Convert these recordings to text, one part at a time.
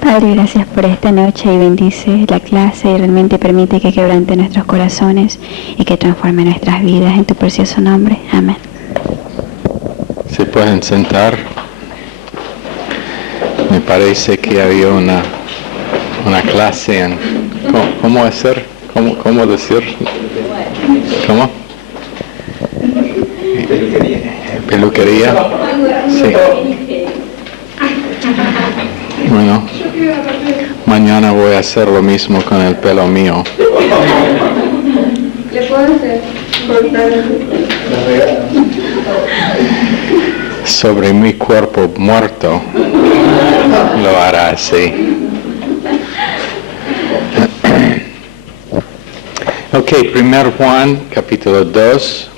Padre, gracias por esta noche y bendice la clase y realmente permite que quebrante nuestros corazones y que transforme nuestras vidas en tu precioso nombre. Amén. Se pueden sentar. Me parece que había una clase en cómo hacer, cómo decir, ¿cómo? Peluquería. Sí. Bueno, mañana voy a hacer lo mismo con el pelo mío. ¿Le puedo hacer cortar? Sobre mi cuerpo muerto lo hará así. Ok, 1 Juan, capítulo 2,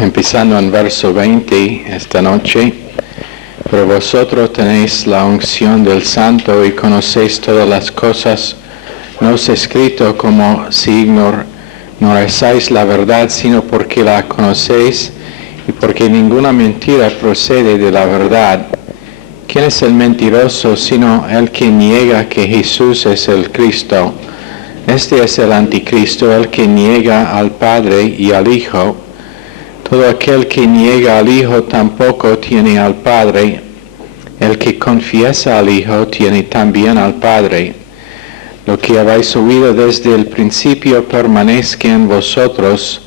empezando en verso 20 esta noche. Pero vosotros tenéis la unción del Santo y conocéis todas las cosas. No os he escrito como si ignoraseis la verdad, sino porque la conocéis y porque ninguna mentira procede de la verdad. ¿Quién es el mentiroso sino el que niega que Jesús es el Cristo? Este es el anticristo, el que niega al Padre y al Hijo. Todo aquel que niega al Hijo tampoco tiene al Padre. El que confiesa al Hijo tiene también al Padre. Lo que habéis oído desde el principio permanezca en vosotros.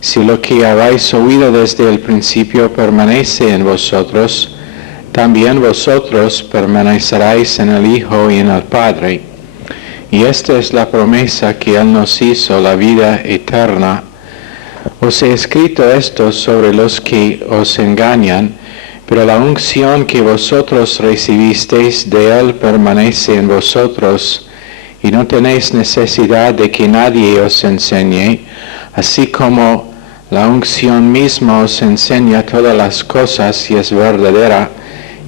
Si lo que habéis oído desde el principio permanece en vosotros, también vosotros permaneceréis en el Hijo y en el Padre. Y esta es la promesa que Él nos hizo, la vida eterna. Os he escrito esto sobre los que os engañan, pero la unción que vosotros recibisteis de Él permanece en vosotros, y no tenéis necesidad de que nadie os enseñe, así como la unción misma os enseña todas las cosas y es verdadera,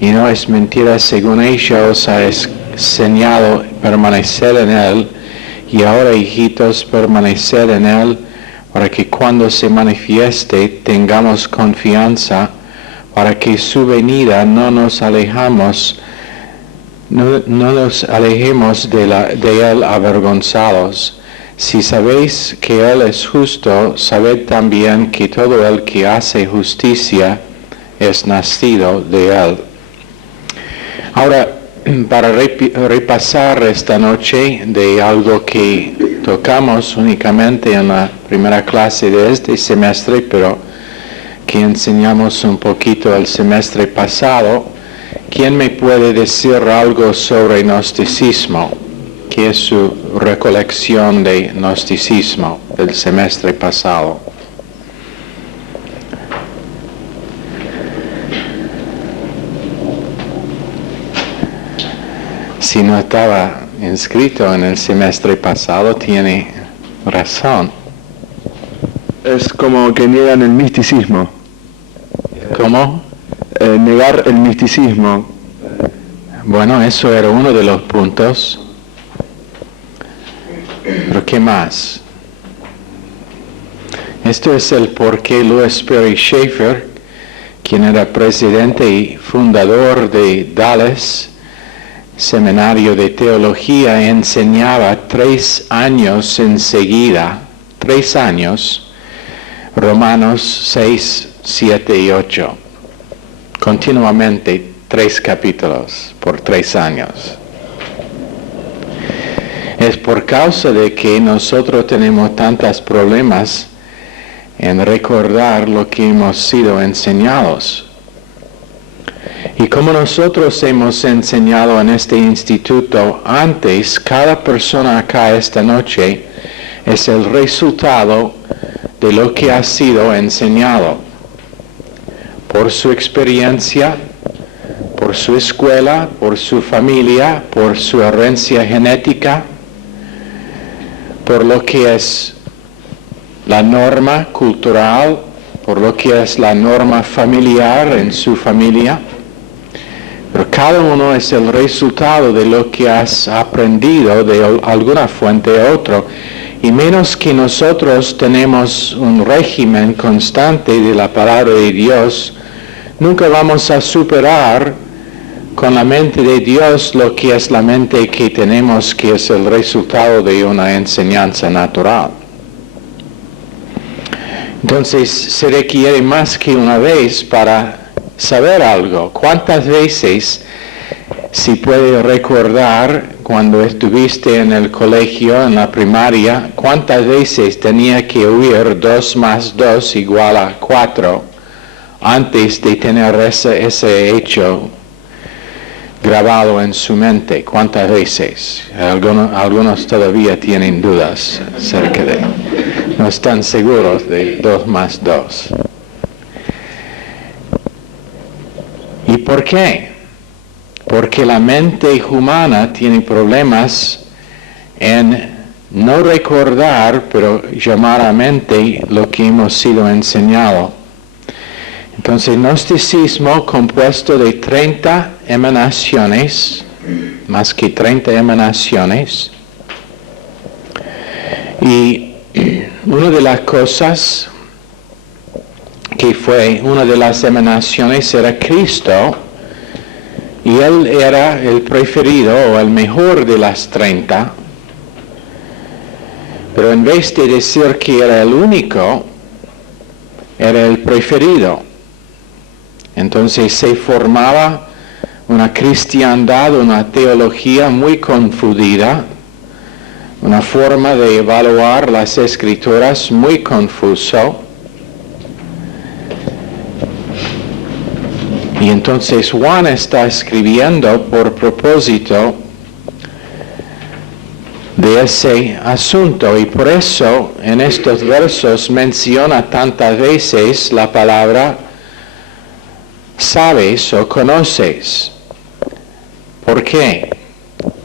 y no es mentira, según ella os ha enseñado permanecer en Él, y ahora, hijitos, permaneced en Él, para que cuando se manifieste tengamos confianza, para que su venida no nos alejemos de Él avergonzados. Si sabéis que Él es justo, sabed también que todo el que hace justicia es nacido de Él. Ahora, para repasar esta noche de algo que tocamos únicamente en la primera clase de este semestre, pero que enseñamos un poquito el semestre pasado, ¿quién me puede decir algo sobre gnosticismo? ¿Qué es su recolección de gnosticismo del semestre pasado? Si no estaba inscrito en el semestre pasado, tiene razón. Es como que niegan el misticismo. ¿Cómo? Negar el misticismo. Bueno, eso era uno de los puntos. ¿Pero qué más? Esto es el por qué Louis Perry Schaeffer, quien era presidente y fundador de Dallas Seminario de Teología, enseñaba 3 años enseguida, 3 años, Romanos 6, 7 y 8. Continuamente 3 capítulos por 3 años. Es por causa de que nosotros tenemos tantos problemas en recordar lo que hemos sido enseñados. Y como nosotros hemos enseñado en este instituto antes, cada persona acá esta noche es el resultado de lo que ha sido enseñado. Por su experiencia, por su escuela, por su familia, por su herencia genética, por lo que es la norma cultural, por lo que es la norma familiar en su familia. Pero cada uno es el resultado de lo que has aprendido de alguna fuente u otra. Y menos que nosotros tenemos un régimen constante de la palabra de Dios, nunca vamos a superar con la mente de Dios lo que es la mente que tenemos, que es el resultado de una enseñanza natural. Entonces se requiere más que una vez para saber algo. ¿Cuántas veces, si puede recordar, cuando estuviste en el colegio, en la primaria, cuántas veces tenía que oír 2 más 2 igual a 4 antes de tener ese hecho grabado en su mente? ¿Cuántas veces? Algunos todavía tienen dudas acerca de, no están seguros de 2 más 2. ¿Y por qué? Porque la mente humana tiene problemas en no recordar, pero llamar a mente lo que hemos sido enseñado. Entonces, gnosticismo compuesto de 30 emanaciones, más que 30 emanaciones, y una de las cosas que fue una de las emanaciones era Cristo, y él era el preferido o el mejor de las 30, pero en vez de decir que era el único, era el preferido. Entonces se formaba una cristiandad, una teología muy confundida, una forma de evaluar las escrituras muy confuso. Y entonces Juan está escribiendo por propósito de ese asunto, y por eso en estos versos menciona tantas veces la palabra sabes o conoces. ¿Por qué?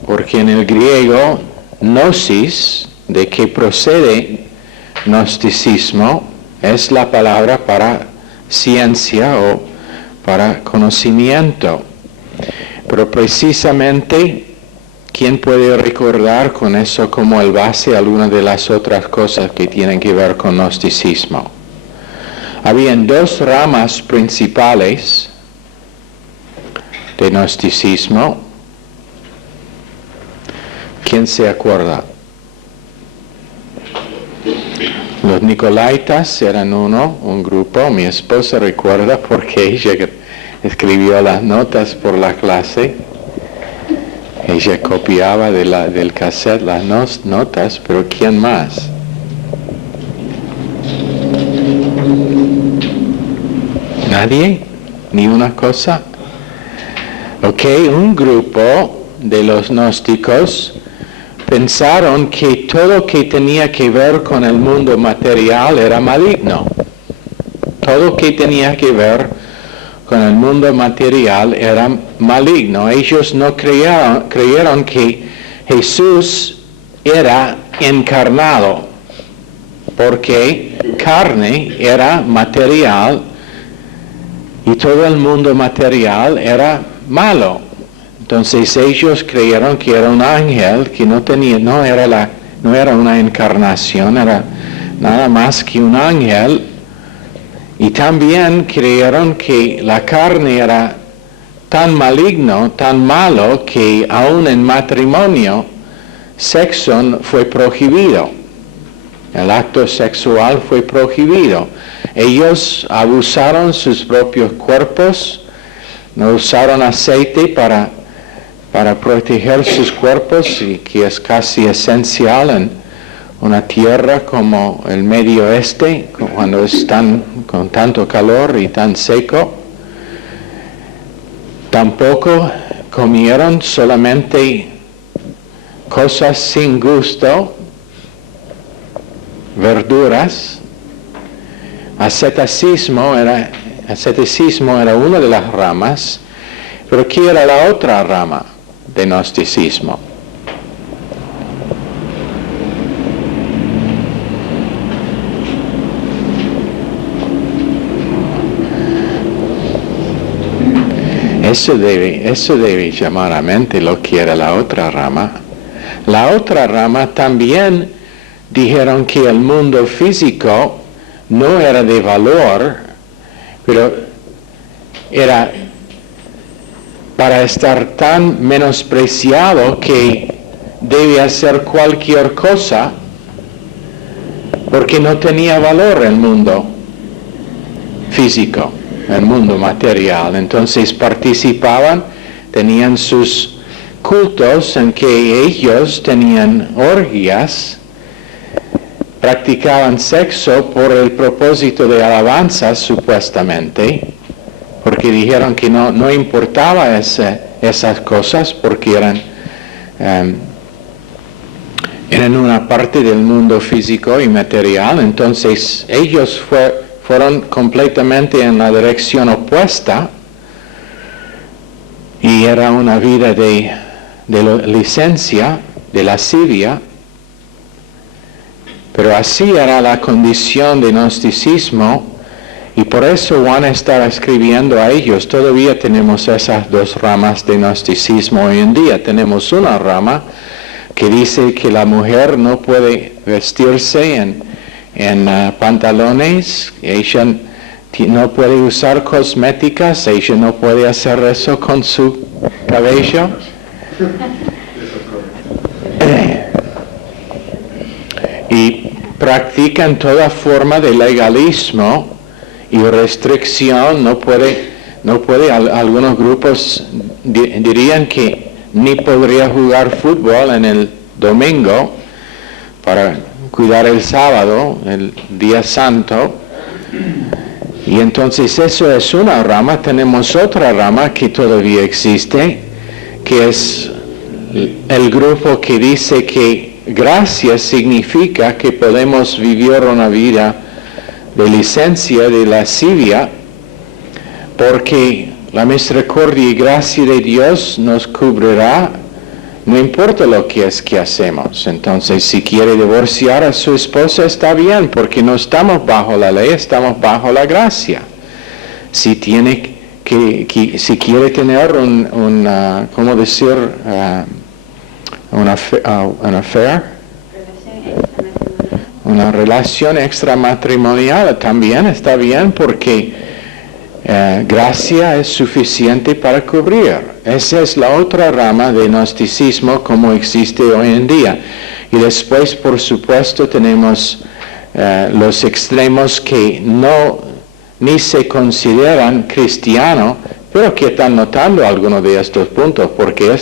Porque en el griego gnosis, de que procede gnosticismo, es la palabra para ciencia o para conocimiento. Pero precisamente, ¿quién puede recordar con eso como el base algunas de las otras cosas que tienen que ver con gnosticismo? Habían 2 ramas principales de gnosticismo. ¿Quién se acuerda? Los Nicolaitas eran un grupo. Mi esposa recuerda porque ella escribió las notas por la clase. Ella copiaba del cassette las notas, pero ¿quién más? ¿Nadie? ¿Ni una cosa? Ok, un grupo de los gnósticos pensaron que todo que tenía que ver con el mundo material era maligno. Todo que tenía que ver con el mundo material era maligno. Ellos no creyeron que Jesús era encarnado, porque carne era material y todo el mundo material era malo. Entonces ellos creyeron que era un ángel que no era una encarnación, era nada más que un ángel. Y también creyeron que la carne era tan maligno, tan malo, que aún en matrimonio, sexo fue prohibido. El acto sexual fue prohibido. Ellos abusaron sus propios cuerpos, no usaron aceite para proteger sus cuerpos, y que es casi esencial en una tierra como el Medio Oeste, cuando están con tanto calor y tan seco. Tampoco comieron solamente cosas sin gusto, verduras. Asceticismo era una de las ramas, pero ¿qué era la otra rama de gnosticismo? Eso debe llamar a mente lo que era la otra rama. La otra rama también dijeron que el mundo físico no era de valor, pero era para estar tan menospreciado que debe hacer cualquier cosa porque no tenía valor el mundo físico, el mundo material. Entonces participaban, tenían sus cultos en que ellos tenían orgías, practicaban sexo por el propósito de alabanza supuestamente, porque dijeron que no importaba esas cosas porque eran una parte del mundo físico y material. Entonces ellos fueron completamente en la dirección opuesta y era una vida de licencia, de lascivia. Pero así era la condición de gnosticismo, y por eso Juan está escribiendo a ellos. Todavía tenemos esas dos ramas de gnosticismo hoy en día. Tenemos una rama que dice que la mujer no puede vestirse en pantalones, ella no puede usar cosméticas, ella no puede hacer eso con su cabello. Y practican toda forma de legalismo y restricción. No puede, algunos grupos dirían que ni podría jugar fútbol en el domingo para cuidar el sábado, el día santo. Y entonces eso es una rama. Tenemos otra rama que todavía existe, que es el grupo que dice que gracia significa que podemos vivir una vida de licencia, de lascivia, porque la misericordia y gracia de Dios nos cubrirá, no importa lo que es que hacemos. Entonces, si quiere divorciar a su esposa, está bien, porque no estamos bajo la ley, estamos bajo la gracia. Si quiere tener ¿cómo decir? Una relación extramatrimonial también está bien, porque gracia es suficiente para cubrir. Esa es la otra rama de gnosticismo como existe hoy en día. Y después, por supuesto, tenemos los extremos que ni se consideran cristianos, pero que están notando algunos de estos puntos, porque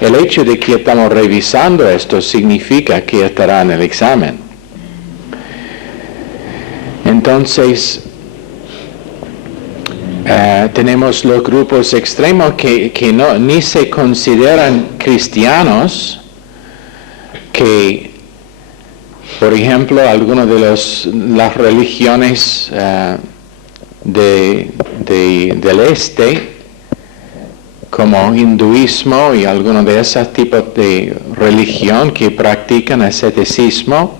el hecho de que estamos revisando esto significa que estará en el examen. Entonces, tenemos los grupos extremos que ni se consideran cristianos, que, por ejemplo, algunas de las religiones del este, como hinduismo y algunos de esos tipos de religión que practican asceticismo,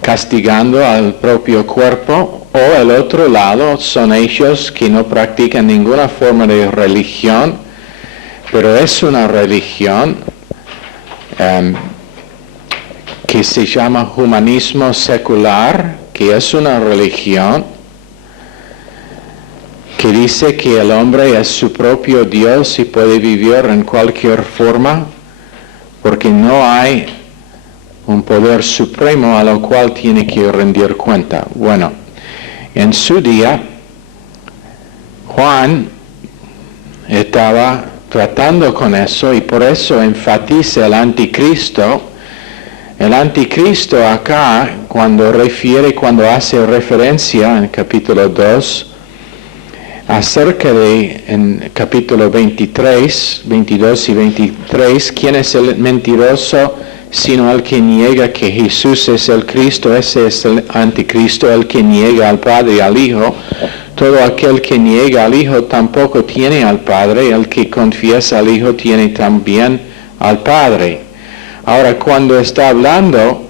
castigando al propio cuerpo, o el otro lado son ellos que no practican ninguna forma de religión, pero es una religión que se llama humanismo secular, que es una religión que dice que el hombre es su propio Dios y puede vivir en cualquier forma, porque no hay un poder supremo a lo cual tiene que rendir cuenta. Bueno, en su día, Juan estaba tratando con eso, y por eso enfatiza el anticristo. El anticristo acá, cuando hace referencia en capítulo 2, acerca de, en capítulo 23, 22 y 23, ¿quién es el mentiroso sino el que niega que Jesús es el Cristo? Ese es el anticristo, el que niega al Padre y al Hijo. Todo aquel que niega al Hijo tampoco tiene al Padre. El que confiesa al Hijo tiene también al Padre. Ahora, cuando está hablando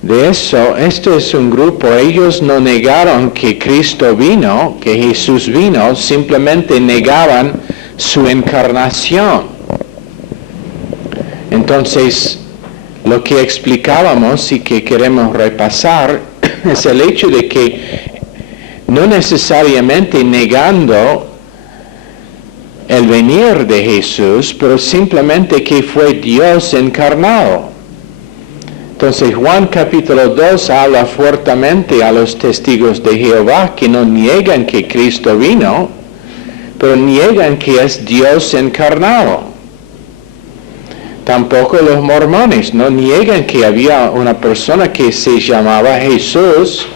de eso, esto es un grupo, ellos no negaron que Cristo vino, que Jesús vino, simplemente negaban su encarnación. Entonces, lo que explicábamos y que queremos repasar es el hecho de que no necesariamente negando el venir de Jesús, pero simplemente que fue Dios encarnado. Entonces Juan capítulo 2 habla fuertemente a los testigos de Jehová que no niegan que Cristo vino, pero niegan que es Dios encarnado. Tampoco los mormones no niegan que había una persona que se llamaba Jesús,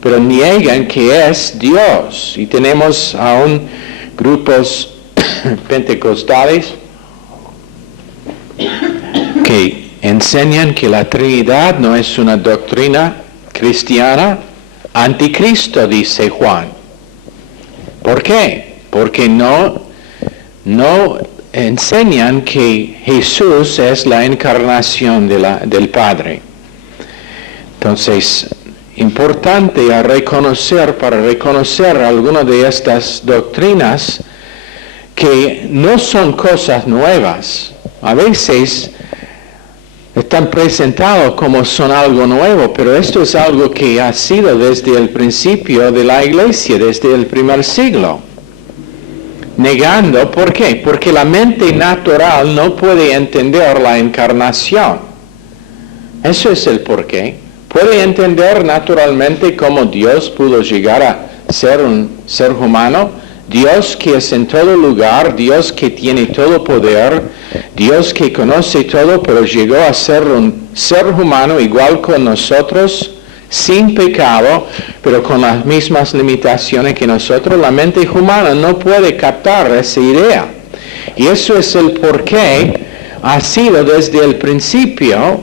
pero niegan que es Dios. Y tenemos aún grupos pentecostales que enseñan que la Trinidad no es una doctrina cristiana. Anticristo, dice Juan. ¿Por qué? Porque no enseñan que Jesús es la encarnación del Padre. Entonces, importante para reconocer algunas de estas doctrinas que no son cosas nuevas. A veces están presentados como son algo nuevo, pero esto es algo que ha sido desde el principio de la iglesia, desde el primer siglo. Negando, ¿por qué? Porque la mente natural no puede entender la encarnación. Eso es el porqué. Puede entender naturalmente cómo Dios pudo llegar a ser un ser humano, Dios que es en todo lugar, Dios que tiene todo poder, Dios que conoce todo, pero llegó a ser un ser humano igual con nosotros, sin pecado, pero con las mismas limitaciones que nosotros. La mente humana no puede captar esa idea. Y eso es el porqué ha sido desde el principio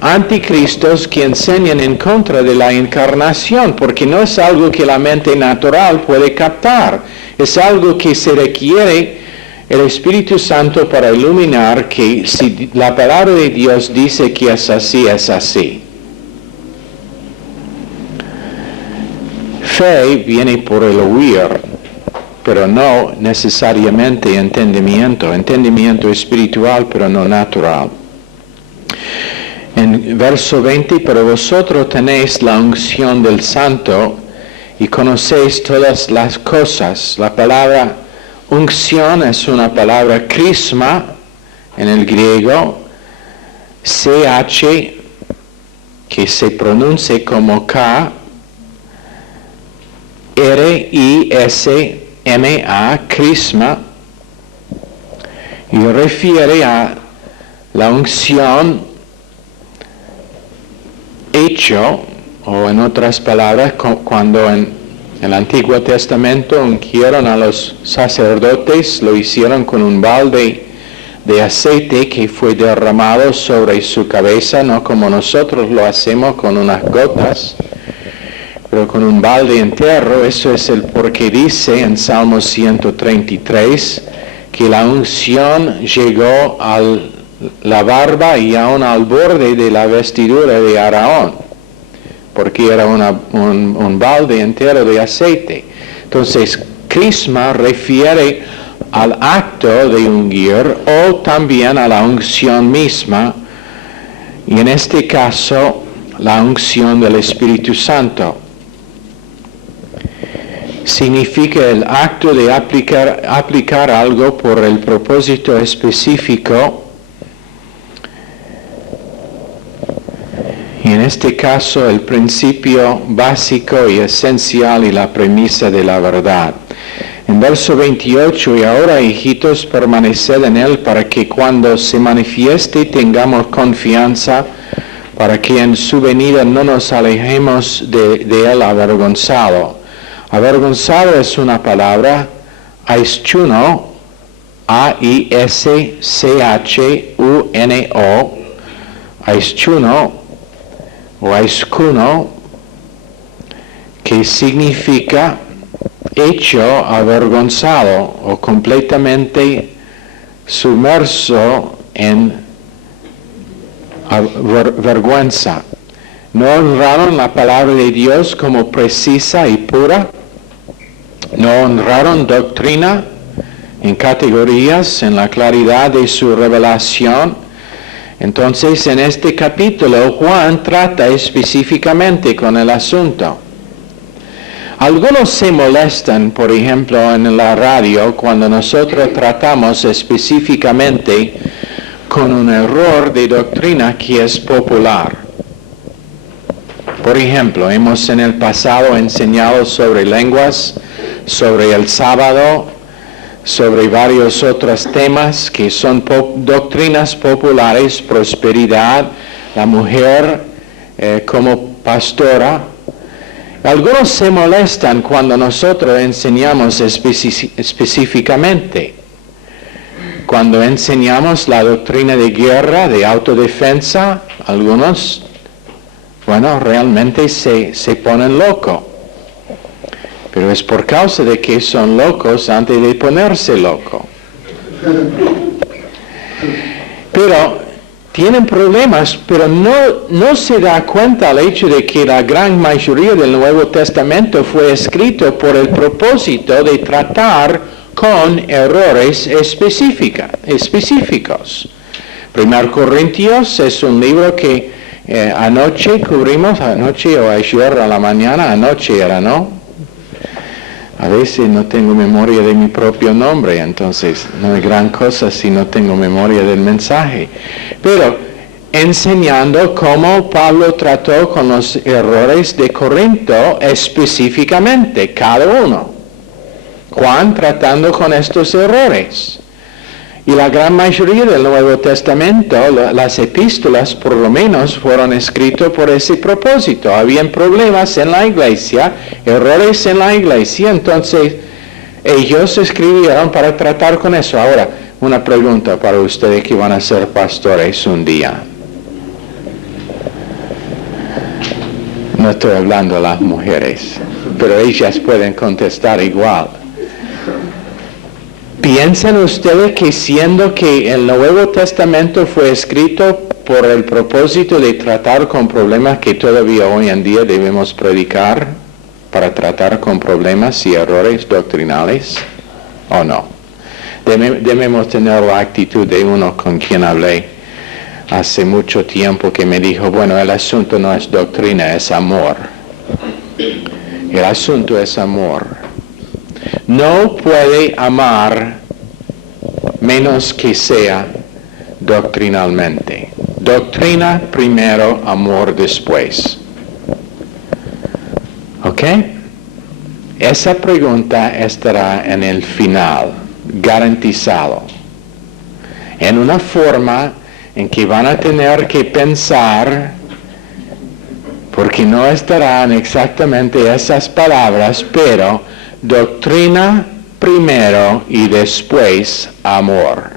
anticristos que enseñan en contra de la encarnación, porque no es algo que la mente natural puede captar. Es algo que se requiere el Espíritu Santo para iluminar que si la palabra de Dios dice que es así, es así. Fe viene por el oír, pero no necesariamente entendimiento espiritual, pero no natural. En verso 20, pero vosotros tenéis la unción del Santo y conocéis todas las cosas. La palabra unción es una palabra crisma en el griego, CH, que se pronuncia como K, R-I-S-M-A, crisma, y refiere a la unción hecho, o en otras palabras, cuando en el Antiguo Testamento ungieron a los sacerdotes, lo hicieron con un balde de aceite que fue derramado sobre su cabeza, no como nosotros lo hacemos con unas gotas, pero con un balde entero. Eso es el porqué dice en Salmo 133 que la unción llegó a la barba y aún al borde de la vestidura de Aarón, porque era un balde entero de aceite. Entonces, crisma refiere al acto de ungir o también a la unción misma, y en este caso, la unción del Espíritu Santo. Significa el acto de aplicar algo por el propósito específico, y en este caso el principio básico y esencial y la premisa de la verdad. En verso 28, y ahora, hijitos, permaneced en él para que cuando se manifieste tengamos confianza, para que en su venida no nos alejemos de él avergonzado. Avergonzado es una palabra, aischuno, A-I-S-C-H-U-N-O, aischuno o aiscuno, que significa hecho avergonzado o completamente sumerso en vergüenza. No honraron la palabra de Dios como precisa y pura. No honraron doctrina en categorías, en la claridad de su revelación. Entonces, en este capítulo, Juan trata específicamente con el asunto. Algunos se molestan, por ejemplo, en la radio cuando nosotros tratamos específicamente con un error de doctrina que es popular. Por ejemplo, hemos en el pasado enseñado sobre lenguas, sobre el sábado, sobre varios otros temas que son doctrinas populares, prosperidad, la mujer como pastora. Algunos se molestan cuando nosotros enseñamos específicamente. Cuando enseñamos la doctrina de guerra, de autodefensa, algunos, realmente se ponen locos. Pero es por causa de que son locos antes de ponerse loco. Pero tienen problemas, pero no se da cuenta el hecho de que la gran mayoría del Nuevo Testamento fue escrito por el propósito de tratar con errores específicos. 1 Corintios es un libro que anoche o ayer a la mañana, anoche era, ¿no? A veces no tengo memoria de mi propio nombre, entonces no es gran cosa si no tengo memoria del mensaje. Pero enseñando cómo Pablo trató con los errores de Corinto específicamente, cada uno. Juan tratando con estos errores. Y la gran mayoría del Nuevo Testamento, las epístolas por lo menos, fueron escritas por ese propósito. Habían problemas en la iglesia, errores en la iglesia, entonces ellos escribieron para tratar con eso. Ahora, una pregunta para ustedes que van a ser pastores un día. No estoy hablando a las mujeres, pero ellas pueden contestar igual. ¿Piensan ustedes que siendo que el Nuevo Testamento fue escrito por el propósito de tratar con problemas que todavía hoy en día debemos predicar para tratar con problemas y errores doctrinales? ¿O no? Debemos tener la actitud de uno con quien hablé hace mucho tiempo que me dijo, el asunto no es doctrina, es amor. El asunto es amor. No puede amar menos que sea doctrinalmente. Doctrina primero, amor después. ¿Ok? Esa pregunta estará en el final, garantizado. En una forma en que van a tener que pensar, porque no estarán exactamente esas palabras, pero doctrina primero y después amor.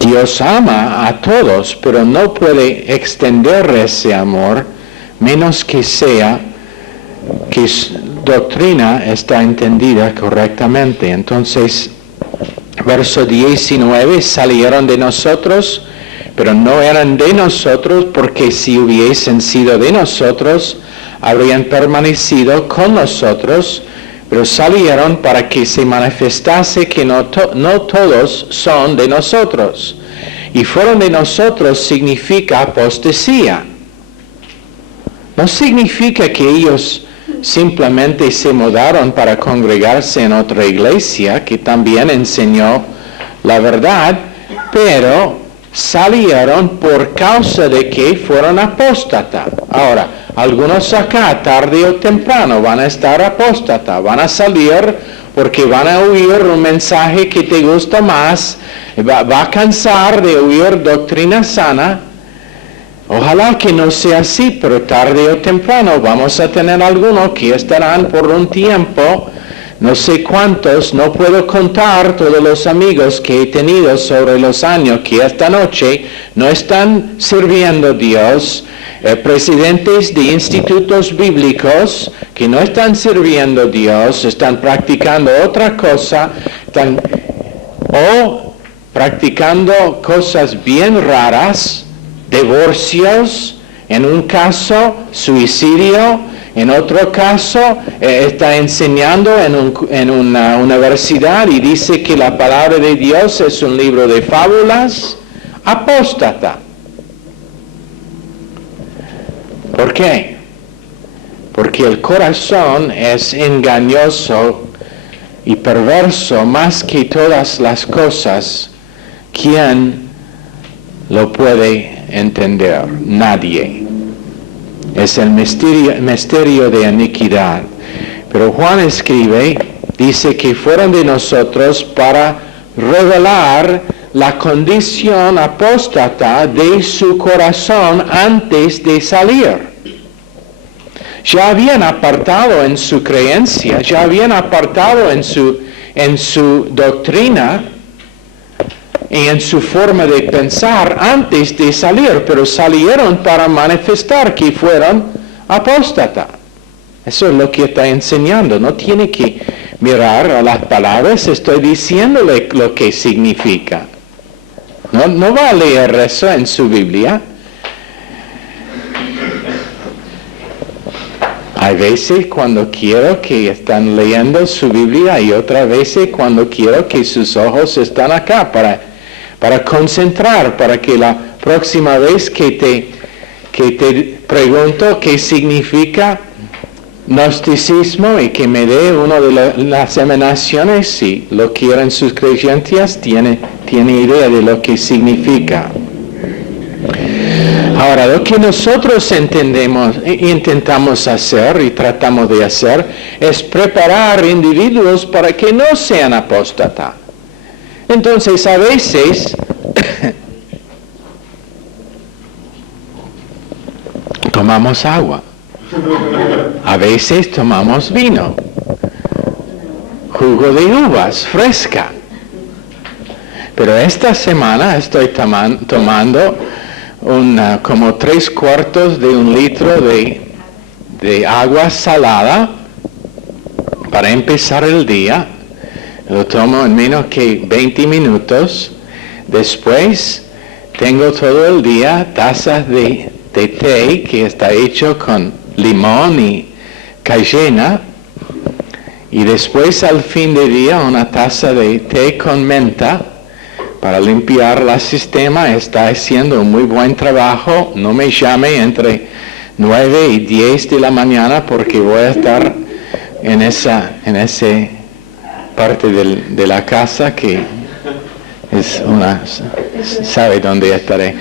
Dios ama a todos, pero no puede extender ese amor menos que sea que doctrina está entendida correctamente. Entonces, verso 19, salieron de nosotros, pero no eran de nosotros, porque si hubiesen sido de nosotros, habrían permanecido con nosotros, pero salieron para que se manifestase que no todos son de nosotros. Y fueron de nosotros significa apostasía. No significa que ellos simplemente se mudaron para congregarse en otra iglesia que también enseñó la verdad, pero salieron por causa de que fueron apóstatas. Ahora, algunos acá, tarde o temprano, van a estar apóstatas, van a salir porque van a oír un mensaje que te gusta más, va a cansar de oír doctrina sana. Ojalá que no sea así, pero tarde o temprano vamos a tener algunos que estarán por un tiempo, no sé cuántos, no puedo contar todos los amigos que he tenido sobre los años que esta noche no están sirviendo a Dios, presidentes de institutos bíblicos que no están sirviendo a Dios, están practicando otra cosa, o practicando cosas bien raras, divorcios, en un caso suicidio, en otro caso está enseñando en una universidad y dice que la palabra de Dios es un libro de fábulas. Apóstata. ¿Por qué? Porque el corazón es engañoso y perverso más que todas las cosas. ¿Quién lo puede entender? Nadie. Es el misterio de iniquidad. Pero Juan escribe, dice que fueron de nosotros para revelar la condición apóstata de su corazón antes de salir. Ya habían apartado en su creencia, ya habían apartado en su doctrina y en su forma de pensar antes de salir, pero salieron para manifestar que fueron apóstata. Eso es lo que está enseñando. No tiene que mirar a las palabras, estoy diciéndole lo que significa. No va a leer eso en su Biblia. Hay veces cuando quiero que están leyendo su Biblia y otras veces cuando quiero que sus ojos están acá para concentrar, para que la próxima vez que te pregunto qué significa gnosticismo y que me dé una de las emanaciones, si lo quieren sus creyentes, tiene idea de lo que significa. Ahora, lo que nosotros intentamos hacer y tratamos de hacer es preparar individuos para que no sean apóstatas. Entonces, a veces tomamos agua, a veces tomamos vino, jugo de uvas fresca. Pero esta semana estoy tomando como 3/4 de un litro de agua salada para empezar el día. Lo tomo en menos que 20 minutos. Después tengo todo el día tazas de té que está hecho con limón y cayena. Y después al fin de día una taza de té con menta para limpiar el sistema. Está haciendo un muy buen trabajo. No me llame entre 9 y 10 de la mañana porque voy a estar en esa parte de la casa que es sabe dónde estaré.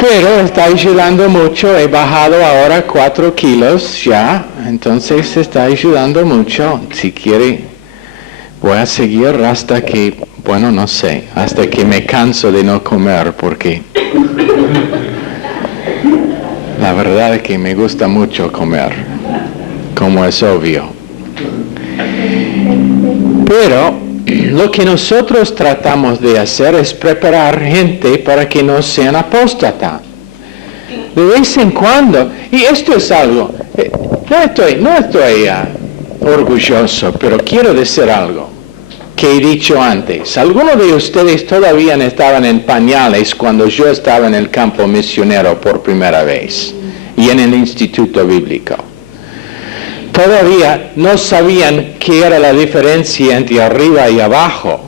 Pero está ayudando mucho. He bajado ahora 4 kilos ya. Entonces está ayudando mucho. Si quiere, voy a seguir hasta que, no sé, hasta que me canso de no comer, porque la verdad es que me gusta mucho comer, como es obvio. Pero lo que nosotros tratamos de hacer es preparar gente para que no sean apóstatas. De vez en cuando, y esto es algo, no estoy orgulloso, pero quiero decir algo que he dicho antes. Algunos de ustedes todavía estaban en pañales cuando yo estaba en el campo misionero por primera vez y en el instituto bíblico. Todavía no sabían qué era la diferencia entre arriba y abajo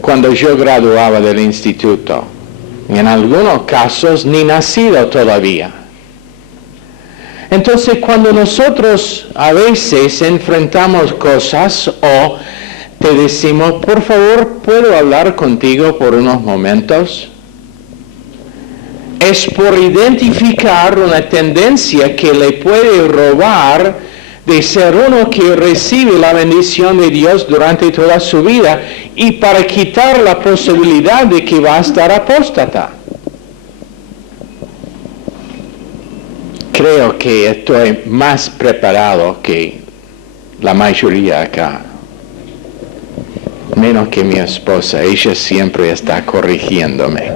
cuando yo graduaba del instituto. Y en algunos casos ni nacido todavía. Entonces, cuando nosotros a veces enfrentamos cosas o te decimos, por favor, ¿puedo hablar contigo por unos momentos? Es por identificar una tendencia que le puede robar de ser uno que recibe la bendición de Dios durante toda su vida y para quitar la posibilidad de que va a estar apóstata. Creo que estoy más preparado que la mayoría acá. Menos que mi esposa, ella siempre está corrigiéndome.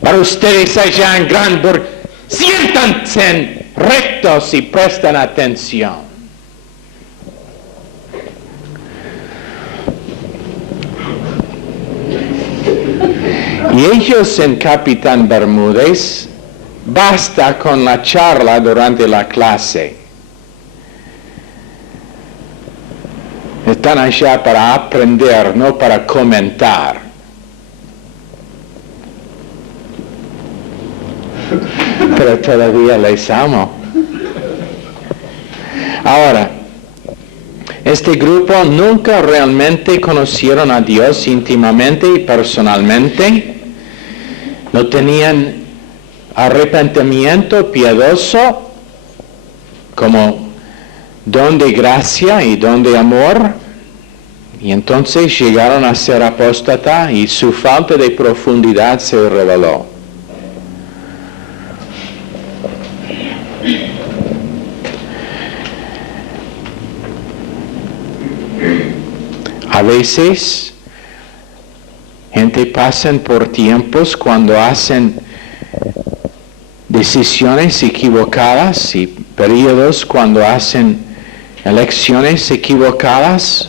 Para ustedes allá en Granburg, siéntanse rectos y presten atención. Y ellos en Capitán Bermúdez, basta con la charla durante la clase. Están allá para aprender, no para comentar. pero todavía les amo. Ahora, este grupo nunca realmente conocieron a Dios íntimamente y personalmente. No tenían arrepentimiento piadoso como don de gracia y don de amor. Y entonces llegaron a ser apóstata y su falta de profundidad se reveló. A veces, gente pasa por tiempos cuando hacen decisiones equivocadas y periodos cuando hacen elecciones equivocadas.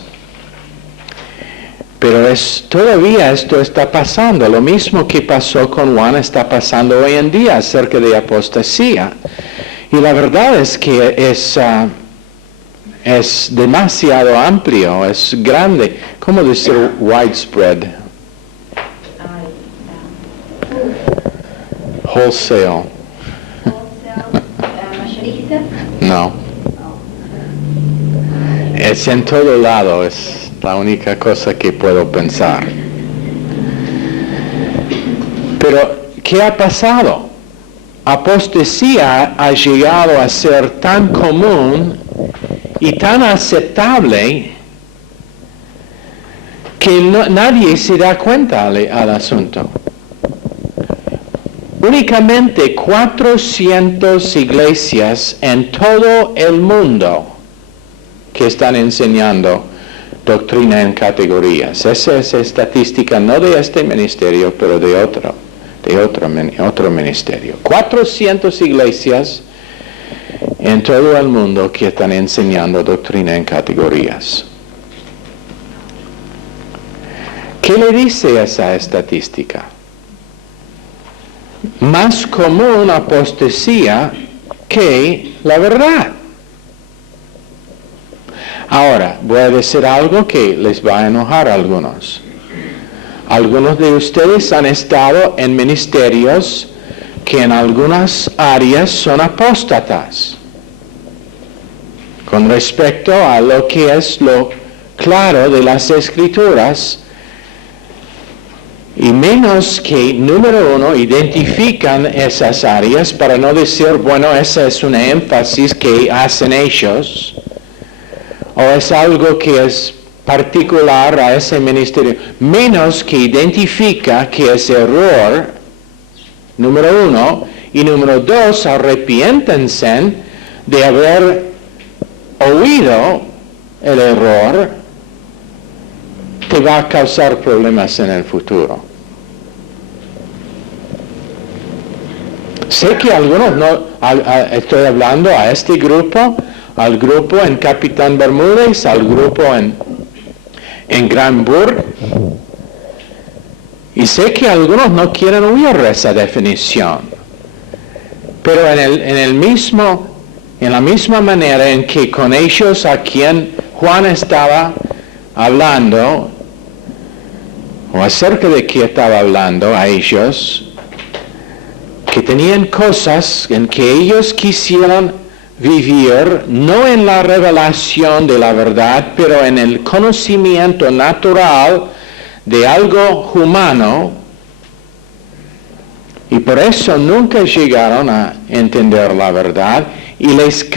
Pero todavía esto está pasando. Lo mismo que pasó con Juan está pasando hoy en día acerca de apostasía. Y la verdad es que es demasiado amplio, es grande. ¿Cómo decir widespread? Wholesale. ¿Mayorista? No. Es en todo lado, es la única cosa que puedo pensar. Pero, ¿qué ha pasado? Apostasía ha llegado a ser tan común y tan aceptable que nadie se da cuenta al asunto. Únicamente 400 iglesias en todo el mundo que están enseñando doctrina en categorías. Esa es estadística no de este ministerio, pero de otro ministerio. 400 iglesias en todo el mundo que están enseñando doctrina en categorías. ¿Qué le dice esa estadística? Más común apostasía que la verdad. Ahora, voy a decir algo que les va a enojar a algunos. Algunos de ustedes han estado en ministerios que en algunas áreas son apóstatas. Con respecto a lo que es lo claro de las Escrituras, y menos que, número uno, identifican esas áreas para no decir, bueno, esa es una énfasis que hacen ellos, o es algo que es particular a ese ministerio, menos que identifica que es error, número uno, y número dos, arrepiéntense de haber oído el error, te va a causar problemas en el futuro. Sé que algunos no, estoy hablando a este grupo, al grupo en Capitán Bermúdez, al grupo en Granburg, y sé que algunos no quieren oír esa definición, pero en la misma manera en que con ellos a quien Juan estaba hablando, o acerca de qué estaba hablando a ellos, que tenían cosas en que ellos quisieran vivir, no en la revelación de la verdad, pero en el conocimiento natural de algo humano, y por eso nunca llegaron a entender la verdad, y les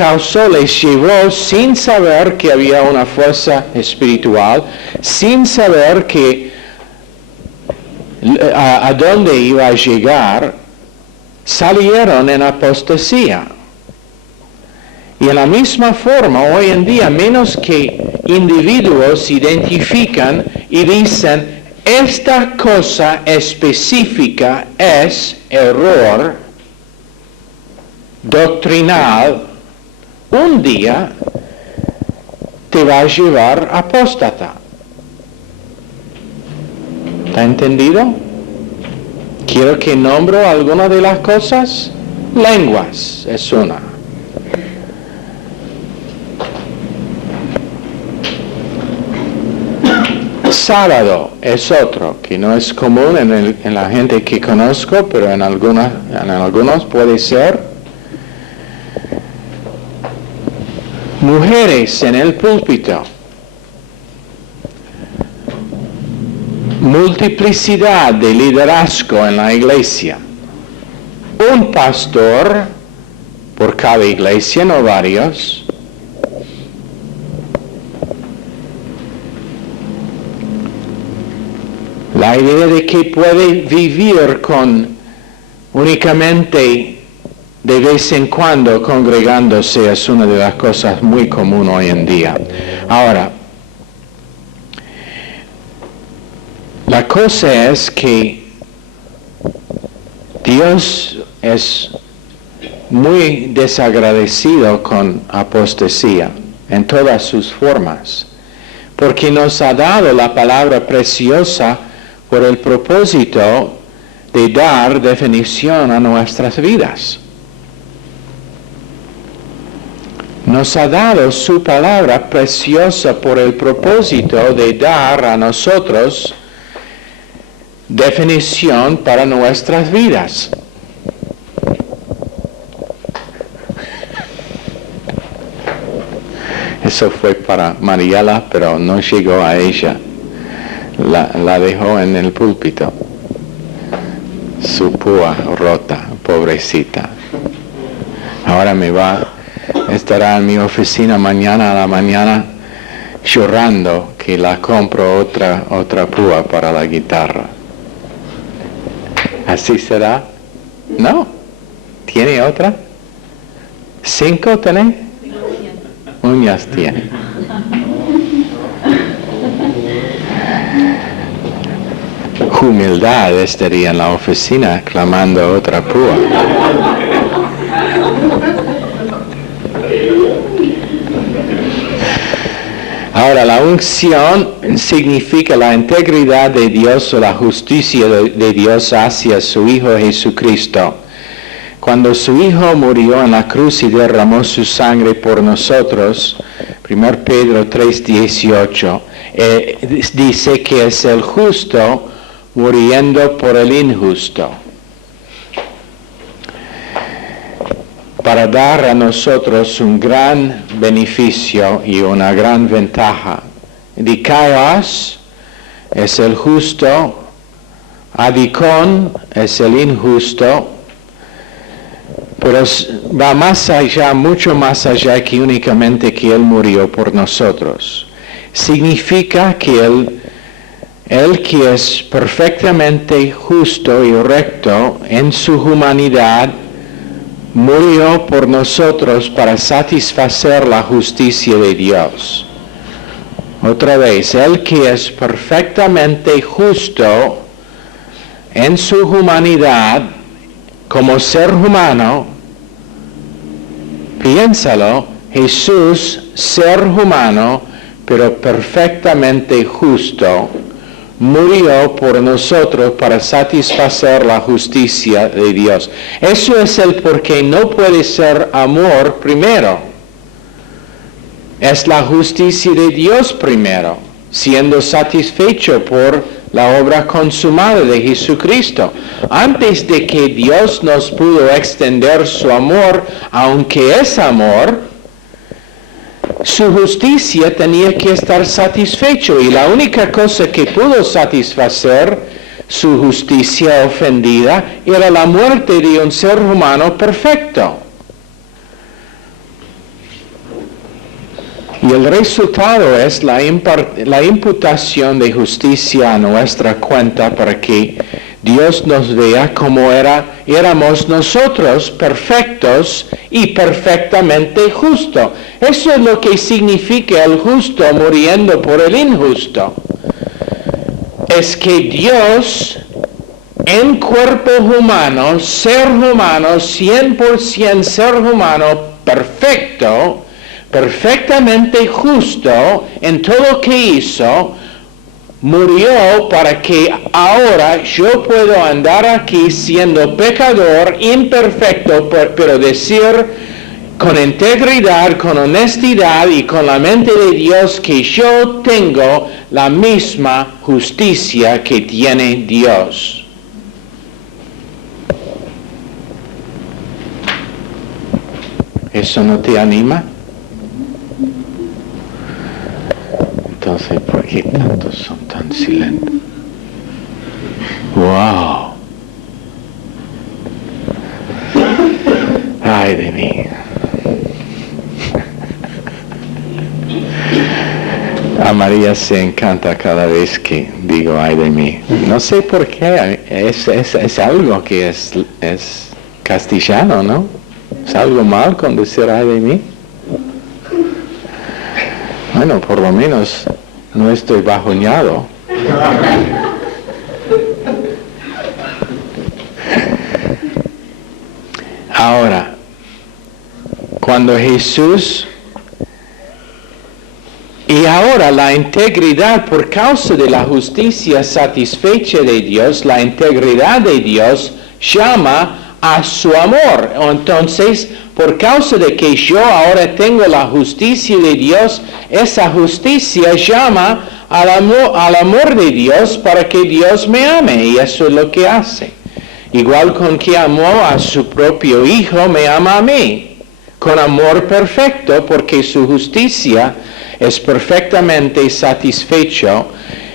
llevó sin saber que había una fuerza espiritual, sin saber que a dónde iba a llegar, salieron en apostasía. Y en la misma forma, hoy en día, menos que individuos identifican y dicen, esta cosa específica es error doctrinal, un día te va a llevar apóstata. ¿Está entendido? Quiero que nombro alguna de las cosas. Lenguas es una. sábado es otro, que no es común en la gente que conozco, pero en algunos puede ser. Mujeres en el púlpito. Multiplicidad de liderazgo en la iglesia. Un pastor por cada iglesia, no varios. La idea de que puede vivir únicamente de vez en cuando congregándose es una de las cosas muy comunes hoy en día. Ahora, la cosa es que Dios es muy desagradecido con apostasía en todas sus formas, porque nos ha dado la palabra preciosa por el propósito de dar definición a nuestras vidas. Nos ha dado su palabra preciosa por el propósito de dar a nosotros definición para nuestras vidas. Eso fue para Mariela, pero no llegó a ella. La dejó en el púlpito. Su púa rota, pobrecita. Ahora estará en mi oficina mañana a la mañana llorando que la compro otra púa para la guitarra. ¿Así será? No. ¿Tiene otra? ¿5 tenés? Uñas tiene. Humildad estaría en la oficina clamando otra púa. Ahora, la unción significa la integridad de Dios o la justicia de Dios hacia su Hijo Jesucristo. Cuando su Hijo murió en la cruz y derramó su sangre por nosotros, 1 Pedro 3:18, dice que es el justo muriendo por el injusto, para dar a nosotros un gran beneficio y una gran ventaja. Dikaios es el justo, adikon es el injusto, pero va más allá, mucho más allá que únicamente que Él murió por nosotros. Significa que Él que es perfectamente justo y recto en su humanidad, murió por nosotros para satisfacer la justicia de Dios. Otra vez, Él que es perfectamente justo en su humanidad, como ser humano, piénsalo, Jesús, ser humano, pero perfectamente justo, murió por nosotros para satisfacer la justicia de Dios. Eso es el por qué no puede ser amor primero. Es la justicia de Dios primero, siendo satisfecho por la obra consumada de Jesucristo. Antes de que Dios nos pudo extender su amor, aunque es amor, su justicia tenía que estar satisfecho, y la única cosa que pudo satisfacer su justicia ofendida era la muerte de un ser humano perfecto. Y el resultado es la imputación de justicia a nuestra cuenta para que Dios nos vea como éramos nosotros, perfectos y perfectamente justos. Eso es lo que significa el justo muriendo por el injusto. Es que Dios, en cuerpo humano, ser humano, 100% ser humano, perfecto, perfectamente justo en todo lo que hizo, murió para que ahora yo puedo andar aquí siendo pecador, imperfecto, pero decir con integridad, con honestidad y con la mente de Dios que yo tengo la misma justicia que tiene Dios. ¿Eso no te anima? Entonces, ¿por qué tantos son tan silentes? ¡Wow! ¡Ay de mí! A María se encanta cada vez que digo ay de mí. No sé por qué, es algo que es castellano, ¿no? ¿Es algo mal con decir ay de mí? Bueno, por lo menos no estoy bajoneado. Ahora, cuando Jesús... Y ahora la integridad por causa de la justicia satisfecha de Dios, la integridad de Dios llama a su amor. Entonces, por causa de que yo ahora tengo la justicia de Dios, esa justicia llama al amor de Dios para que Dios me ame. Y eso es lo que hace. Igual con que amó a su propio Hijo, me ama a mí. Con amor perfecto, porque su justicia es perfectamente satisfecho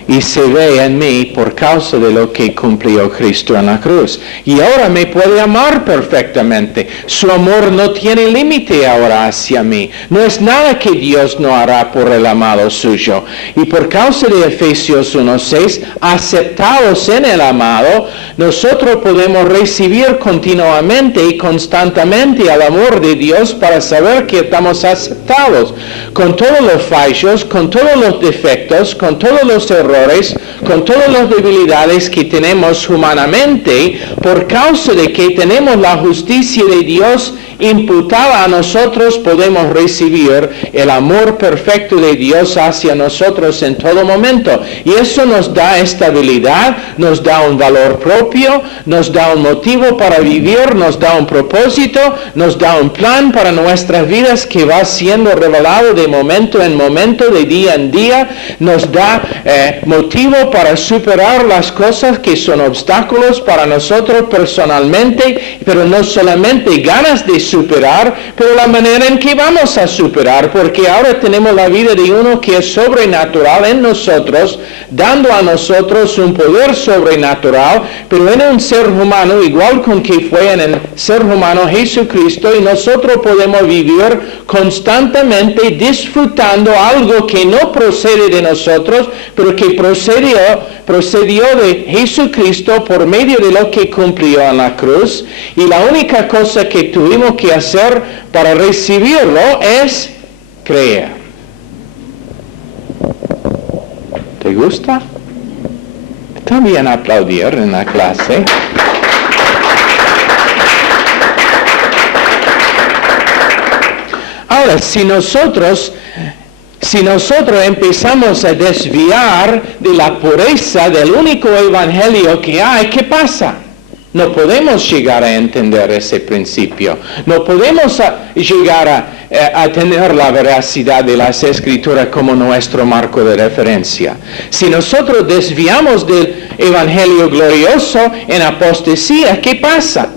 y se ve en mí por causa de lo que cumplió Cristo en la cruz. Y ahora me puede amar perfectamente. Su amor no tiene límite ahora hacia mí. No es nada que Dios no hará por el amado suyo. Y por causa de Efesios 1:6, aceptados en el amado, nosotros podemos recibir continuamente y constantemente el amor de Dios para saber que estamos aceptados. Con todos los fallos, con todos los defectos, con todos los errores, con todas las debilidades que tenemos humanamente, por causa de que tenemos la justicia de Dios imputada a nosotros, podemos recibir el amor perfecto de Dios hacia nosotros en todo momento. Y eso nos da estabilidad, nos da un valor propio, nos da un motivo para vivir, nos da un propósito, nos da un plan para nuestras vidas que va siendo revelado de momento en momento, de día en día, nos da motivo para superar las cosas que son obstáculos para nosotros personalmente, pero no solamente ganas de superar, pero la manera en que vamos a superar, porque ahora tenemos la vida de uno que es sobrenatural en nosotros, dando a nosotros un poder sobrenatural, pero en un ser humano, igual con que fue en el ser humano Jesucristo, y nosotros podemos vivir constantemente disfrutando algo que no procede de nosotros, pero que procedió de Jesucristo por medio de lo que cumplió en la cruz. Y la única cosa que tuvimos que hacer para recibirlo es creer. ¿Te gusta? Está bien aplaudir en la clase. Ahora, si nosotros empezamos a desviar de la pureza del único evangelio que hay, ¿qué pasa? No podemos llegar a entender ese principio. No podemos llegar a tener la veracidad de las Escrituras como nuestro marco de referencia. Si nosotros desviamos del evangelio glorioso en apostasía, ¿qué pasa?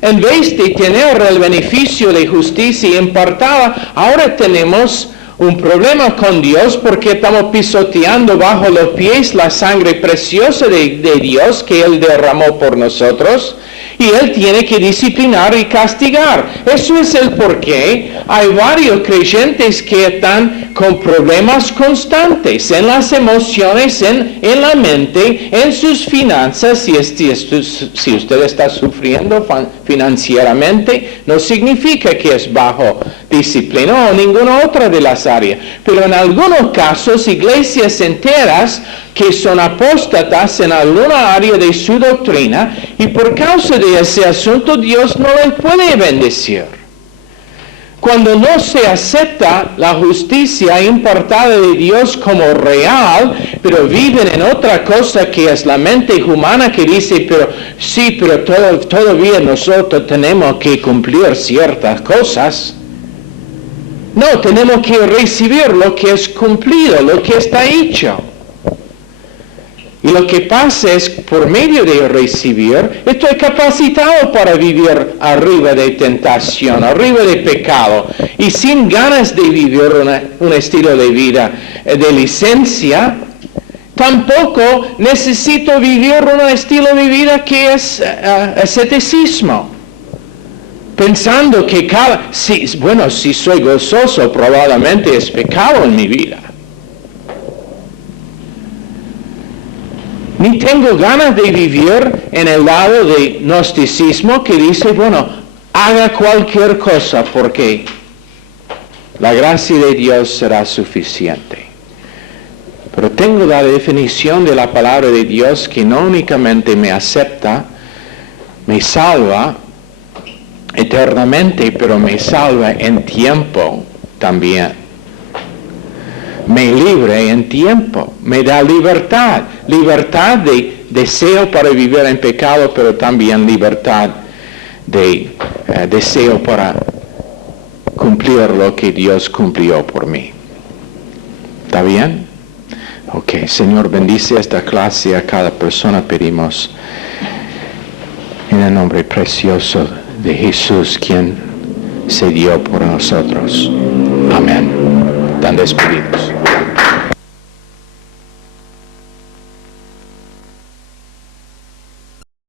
En vez de tener el beneficio de justicia impartada, ahora tenemos un problema con Dios porque estamos pisoteando bajo los pies la sangre preciosa de Dios que Él derramó por nosotros, y Él tiene que disciplinar y castigar. Eso es el porqué hay varios creyentes que están con problemas constantes en las emociones, en la mente, en sus finanzas. Si usted está sufriendo financieramente, no significa que es bajo disciplina o ninguna otra de las áreas. Pero en algunos casos, iglesias enteras que son apóstatas en alguna área de su doctrina, y por causa de ese asunto Dios no les puede bendecir. Cuando no se acepta la justicia impartada de Dios como real, pero viven en otra cosa que es la mente humana que dice, pero todavía nosotros tenemos que cumplir ciertas cosas. No, tenemos que recibir lo que es cumplido, lo que está hecho. Y lo que pasa es, por medio de recibir, estoy capacitado para vivir arriba de tentación, arriba de pecado. Y sin ganas de vivir un estilo de vida de licencia, tampoco necesito vivir un estilo de vida que es asceticismo. Pensando que si soy gozoso, probablemente es pecado en mi vida. Ni tengo ganas de vivir en el lado de gnosticismo que dice, haga cualquier cosa porque la gracia de Dios será suficiente. Pero tengo la definición de la palabra de Dios que no únicamente me acepta, me salva eternamente, pero me salva en tiempo también. Me libre en tiempo, me da libertad de deseo para vivir en pecado, pero también libertad de deseo para cumplir lo que Dios cumplió por mí. ¿Está bien? Ok, Señor, bendice esta clase, a cada persona pedimos en el nombre precioso de Jesús, quien se dio por nosotros. Amén. Están despedidos.